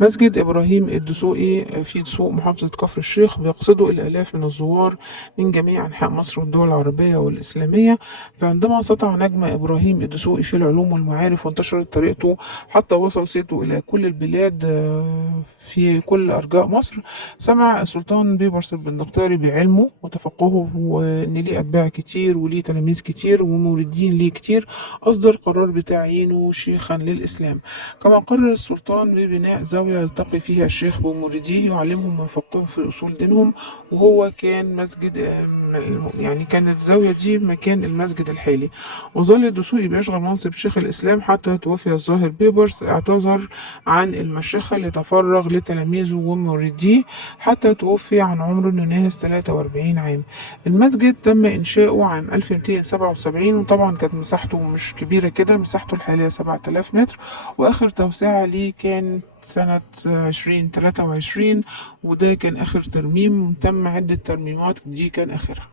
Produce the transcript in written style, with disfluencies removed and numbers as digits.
مسجد إبراهيم الدسوقي في دسوق محافظة كفر الشيخ بيقصده الآلاف من الزوار من جميع أنحاء مصر والدول العربية والإسلامية. فعندما سطع نجم إبراهيم الدسوقي في العلوم والمعارف وانتشرت طريقته حتى وصل صيته إلى كل البلاد في كل أرجاء مصر، سمع السلطان بيبرس البندقطاري بعلمه وتفقهه وإن ليه أتباع كتير وليه تلاميذ كتير وموردين ليه كتير، أصدر قرار بتعيينه شيخا للإسلام. كما قرر السلطان ببناء زاوية يلتقي فيها الشيخ بمريديه يعلمهم ويفقههم في أصول دينهم، وهو كان مسجد يعني كانت الزاوية دي مكان المسجد الحالي. وظل الدسوقي بيشغل منصب شيخ الإسلام حتى توفي الظاهر بيبرس، اعتذر عن المشيخة لتفرغ لتلاميذه ومريديه حتى توفي عن عمر يناهز 43 عام. المسجد تم إنشاؤه عام 1277، وطبعا كانت مساحته مش كبيرة كده، مساحته الحالية 7000 متر، وآخر توسعة ليه كان سنة 2023، وده كان آخر ترميم، تم عدة ترميمات دي كان آخرها.